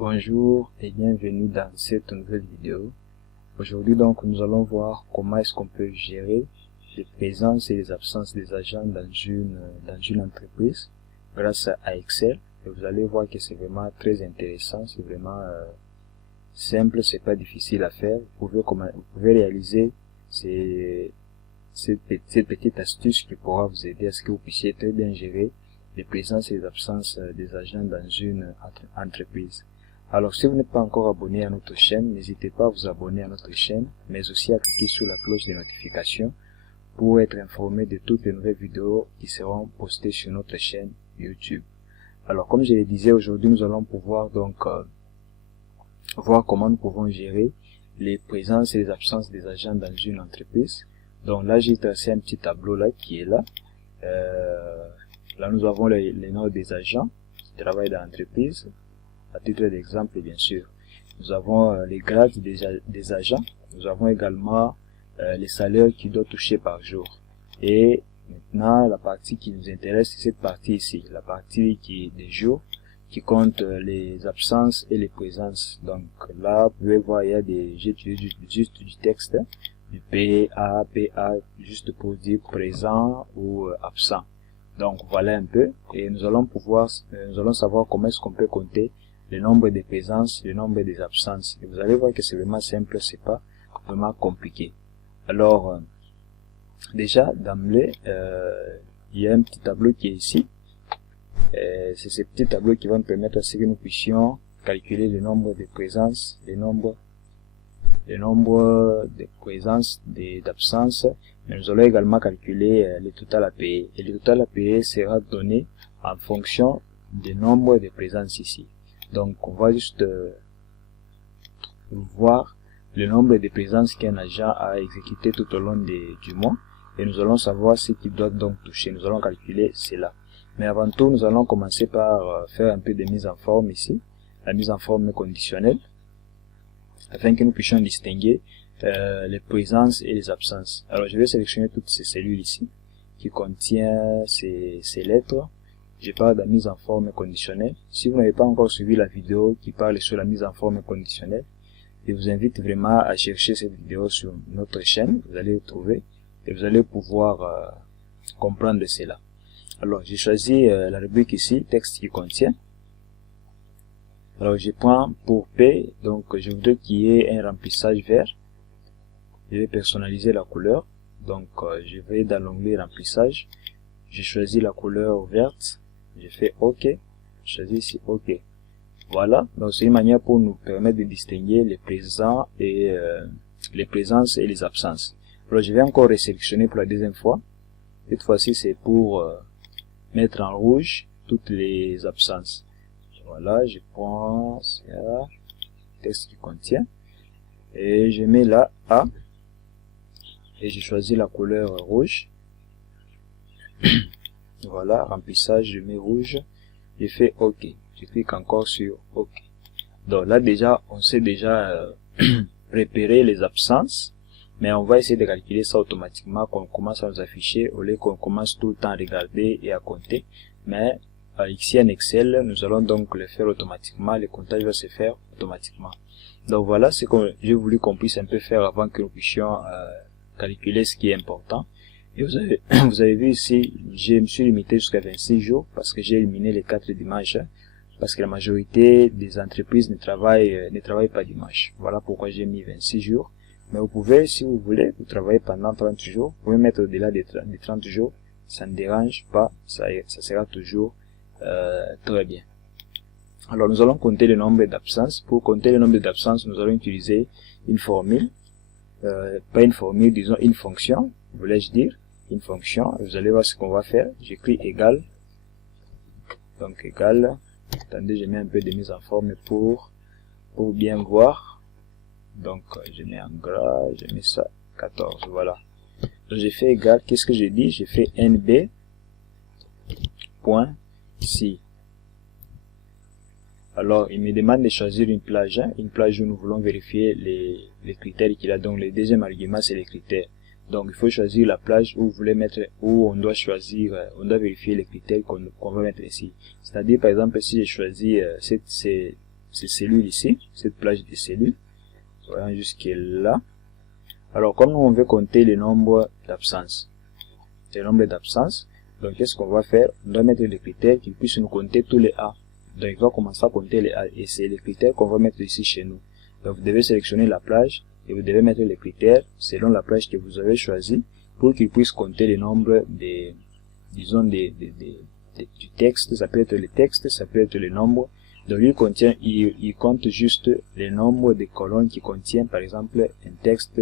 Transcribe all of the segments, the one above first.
Bonjour et bienvenue dans cette nouvelle vidéo. Aujourd'hui donc nous allons voir comment est-ce qu'on peut gérer les présences et les absences des agents dans une entreprise grâce à Excel. Et vous allez voir que c'est vraiment très intéressant, c'est vraiment simple, c'est pas difficile à faire. Vous pouvez réaliser cette petite astuce qui pourra vous aider à ce que vous puissiez très bien gérer les présences et les absences des agents dans une entreprise. Alors, si vous n'êtes pas encore abonné à notre chaîne, n'hésitez pas à vous abonner à notre chaîne, mais aussi à cliquer sur la cloche de notification pour être informé de toutes les nouvelles vidéos qui seront postées sur notre chaîne YouTube. Alors, comme je le disais, aujourd'hui, nous allons pouvoir donc voir comment nous pouvons gérer les présences et les absences des agents dans une entreprise. Donc là, j'ai tracé un petit tableau là qui est là. Là, nous avons les noms des agents qui travaillent dans l'entreprise. À titre d'exemple, bien sûr, nous avons les grades des agents. Nous avons également les salaires qu'ils doivent toucher par jour. Et maintenant, la partie qui nous intéresse, c'est cette partie ici, la partie qui est des jours, qui compte les absences et les présences. Donc là, vous pouvez voir, il y a j'ai utilisé juste du texte, du PA, juste pour dire présent ou absent. Donc voilà un peu, et nous allons savoir comment est-ce qu'on peut compter le nombre de présences, le nombre des absences. Et vous allez voir que c'est vraiment simple, c'est pas vraiment compliqué. Alors, déjà, d'emblée, il y a un petit tableau qui est ici. C'est ce petit tableau qui va nous permettre à ce que nous puissions calculer le nombre de présences, le nombre de présences, d'absences. Mais nous allons également calculer le total à payer. Et le total à payer sera donné en fonction du nombre de présences ici. Donc, on va juste voir le nombre de présences qu'un agent a exécuté tout au long du mois. Et nous allons savoir ce qu'il doit donc toucher. Nous allons calculer cela. Mais avant tout, nous allons commencer par faire un peu de mise en forme ici. La mise en forme conditionnelle. Afin que nous puissions distinguer les présences et les absences. Alors, je vais sélectionner toutes ces cellules ici, qui contiennent ces lettres. Je parle de la mise en forme conditionnelle. Si vous n'avez pas encore suivi la vidéo qui parle sur la mise en forme conditionnelle, je vous invite vraiment à chercher cette vidéo sur notre chaîne. Vous allez le trouver et vous allez pouvoir comprendre cela. Alors, j'ai choisi la rubrique ici, texte qui contient. Alors, je prends pour P, donc je voudrais qu'il y ait un remplissage vert. Je vais personnaliser la couleur. Donc, je vais dans l'onglet remplissage. J'ai choisi la couleur verte. Je fais OK. Je choisis ici OK. Voilà. Donc, c'est une manière pour nous permettre de distinguer les présents et les présences et les absences. Alors, je vais encore resélectionner pour la deuxième fois. Cette fois-ci, c'est pour mettre en rouge toutes les absences. Voilà. Je prends le texte qui contient et je mets là A et je choisis la couleur rouge. Voilà, remplissage, je mets rouge, je fais OK. Je clique encore sur OK. Donc là déjà, on sait déjà repérer les absences, mais on va essayer de calculer ça automatiquement, qu'on commence à nous afficher au lieu qu'on commence tout le temps à regarder et à compter. Mais ici en Excel, nous allons donc le faire automatiquement, le comptage va se faire automatiquement. Donc voilà ce que j'ai voulu qu'on puisse un peu faire avant que nous puissions calculer ce qui est important. Et vous avez vu ici, je me suis limité jusqu'à 26 jours parce que j'ai éliminé les 4 dimanches, parce que la majorité des entreprises ne travaillent pas dimanche. Voilà pourquoi j'ai mis 26 jours. Mais vous pouvez, si vous voulez, vous travaillez pendant 30 jours, vous pouvez mettre au-delà des 30 jours, ça ne dérange pas, ça sera toujours très bien. Alors nous allons compter le nombre d'absences. Pour compter le nombre d'absences, nous allons utiliser une formule, pas une formule, disons une fonction, voulais-je dire, une fonction. Vous allez voir ce qu'on va faire. J'écris égal, donc égal, attendez, je mets un peu de mise en forme pour bien voir. Donc je mets en gras, je mets ça 14, voilà. Donc j'ai fait égal, qu'est-ce que j'ai dit? J'ai fait nb point si. Alors il me demande de choisir une plage où nous voulons vérifier les critères qu'il a. Donc le deuxième argument c'est les critères. Donc il faut choisir la plage où vous voulez mettre, où on doit choisir, on doit vérifier les critères qu'on va mettre ici. C'est-à-dire par exemple si j'ai choisi ces cellules ici, cette plage de cellules. Voyons jusqu'à là. Alors, comme nous, on veut compter le nombre d'absences. Le nombre d'absences. Donc, qu'est-ce qu'on va faire? On doit mettre des critères qui puissent nous compter tous les A. Donc, il va commencer à compter les A. Et c'est les critères qu'on va mettre ici chez nous. Donc, vous devez sélectionner la plage et vous devez mettre les critères selon la plage que vous avez choisie pour qu'il puisse compter le nombre des, disons, du texte. Ça peut être le texte, ça peut être le nombre. Donc, il compte juste le nombre de colonnes qui contient, par exemple, un texte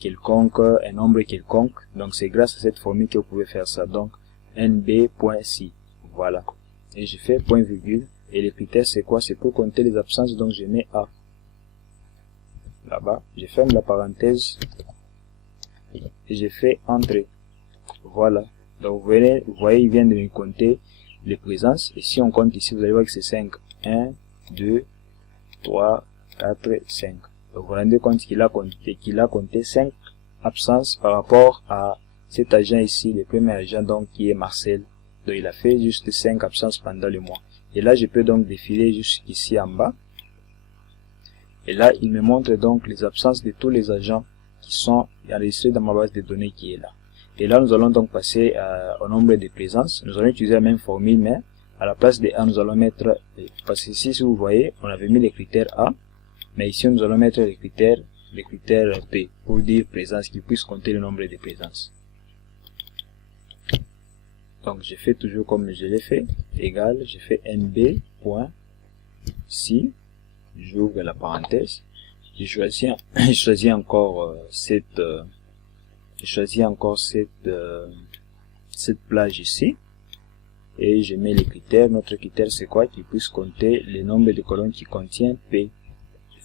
quelconque, un nombre quelconque. Donc, c'est grâce à cette formule que vous pouvez faire ça. Donc, nb.si. Voilà. Et je fais point virgule. Et les critères, c'est quoi? C'est pour compter les absences. Donc, je mets A. Là-bas. Je ferme la parenthèse. Et je fais entrée. Voilà. Donc, vous voyez, il vient de me compter les présences. Et si on compte ici, vous allez voir que c'est 5. 1, 2, 3, 4, 5. Donc, vous vous rendez compte qu'il a compté 5 absences par rapport à cet agent ici, le premier agent, donc, qui est Marcel. Donc, il a fait juste 5 absences pendant le mois. Et là, je peux donc défiler jusqu'ici en bas. Et là, il me montre donc les absences de tous les agents qui sont enregistrés dans ma base de données qui est là. Et là, nous allons donc passer au nombre de présences. Nous allons utiliser la même formule, mais à la place de A, nous allons mettre, parce que ici, si vous voyez, on avait mis les critères A, mais ici, nous allons mettre les critères P, pour dire présence, qui puisse compter le nombre de présences. Donc, je fais toujours comme je l'ai fait, égal, je fais nb.si, j'ouvre la parenthèse, je choisis encore cette plage ici, et je mets les critères. Notre critère, c'est quoi? Qu'il puisse compter le nombre de colonnes qui contient P. Je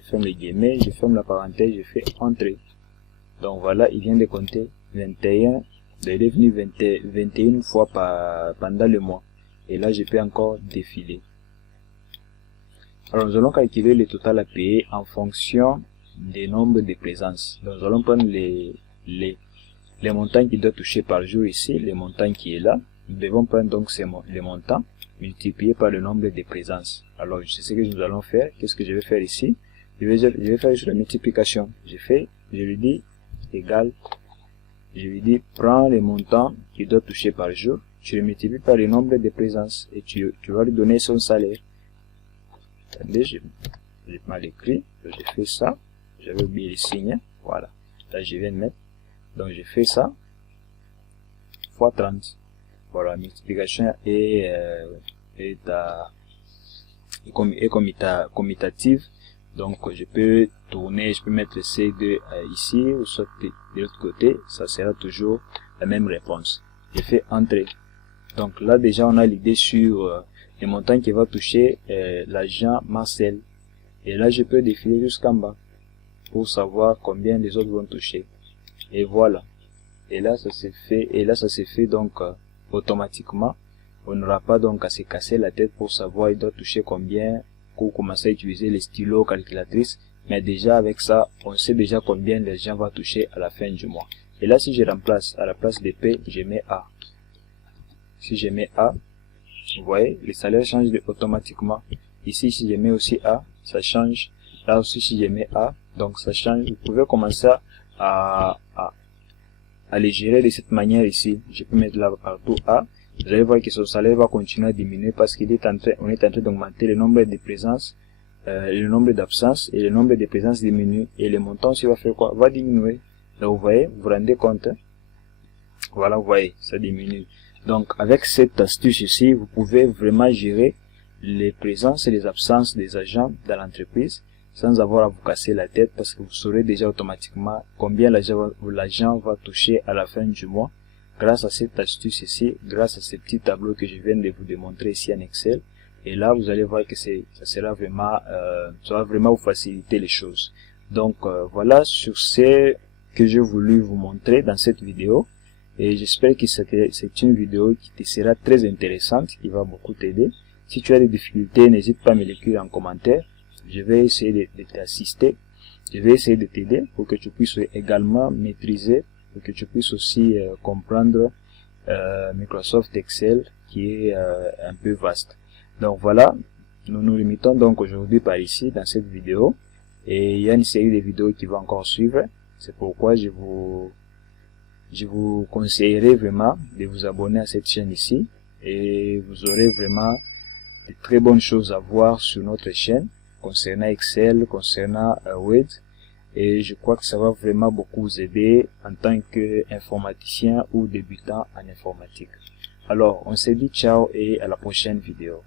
ferme les guillemets, je ferme la parenthèse, je fais entrée. Donc voilà, il vient de compter 21, il est venu 21 fois pendant le mois. Et là, je peux encore défiler. Alors, nous allons calculer le total à payer en fonction des nombres de présences. Donc, nous allons prendre les montants qui doivent toucher par jour ici, les montants qui est là. Nous devons prendre donc les montants multipliés par le nombre de présences. Alors, c'est ce que nous allons faire. Qu'est-ce que je vais faire ici? Je vais faire sur la multiplication. Je lui dis égal. Je lui dis prends les montants qui doivent toucher par jour. Tu le multiplies par le nombre de présences et tu vas lui donner son salaire. Attendez, j'ai mal écrit. J'ai fait ça. J'avais oublié les signes. Voilà. Là, je viens de mettre. Donc, j'ai fait ça fois 30. Voilà, multiplication est commutative. Donc, je peux tourner, je peux mettre le C2 ici, ou soit de l'autre côté. Ça sera toujours la même réponse. Je fais entrer. Donc, là, déjà, on a l'idée sur les montants qui va toucher l'agent Marcel. Et là, je peux défiler jusqu'en bas pour savoir combien les autres vont toucher. Et voilà. Et là, ça s'est fait donc automatiquement. On n'aura pas donc à se casser la tête pour savoir il doit toucher combien, pour commencer à utiliser les stylos calculatrices. Mais déjà avec ça, on sait déjà combien les gens vont toucher à la fin du mois. Et là, si je remplace à la place de P, je mets A. Si je mets A, vous voyez, les salaires changent automatiquement. Ici, si je mets aussi A, ça change. Là aussi, si je mets A, donc ça change. Vous pouvez commencer à les gérer de cette manière ici. Je peux mettre là partout A. Vous allez voir que son salaire va continuer à diminuer parce qu'on est en train d'augmenter le nombre de présences, le nombre d'absences, et le nombre de présences diminue. Et le montant aussi va faire quoi? Va diminuer. Donc vous voyez, vous vous rendez compte? Voilà, vous voyez, ça diminue. Donc avec cette astuce ici, vous pouvez vraiment gérer les présences et les absences des agents dans l'entreprise sans avoir à vous casser la tête, parce que vous saurez déjà automatiquement combien l'agent va toucher à la fin du mois grâce à cette astuce ici, grâce à ces petits tableaux que je viens de vous démontrer ici en Excel. Et là, vous allez voir que ça va vraiment vous faciliter les choses. Donc voilà sur ce que j'ai voulu vous montrer dans cette vidéo. Et j'espère que c'est une vidéo qui te sera très intéressante, qui va beaucoup t'aider. Si tu as des difficultés, n'hésite pas à me l'écrire en commentaire. Je vais essayer de t'assister. Je vais essayer de t'aider pour que tu puisses également maîtriser, pour que tu puisses aussi comprendre Microsoft Excel qui est un peu vaste. Donc voilà, Nous nous limitons donc aujourd'hui par ici dans cette vidéo, et il y a une série de vidéos qui va encore suivre. C'est pourquoi je vous conseillerais vraiment de vous abonner à cette chaîne ici, et vous aurez vraiment de très bonnes choses à voir sur notre chaîne concernant Excel, concernant Word, et je crois que ça va vraiment beaucoup vous aider en tant qu'informaticien ou débutant en informatique. Alors, on se dit ciao et à la prochaine vidéo.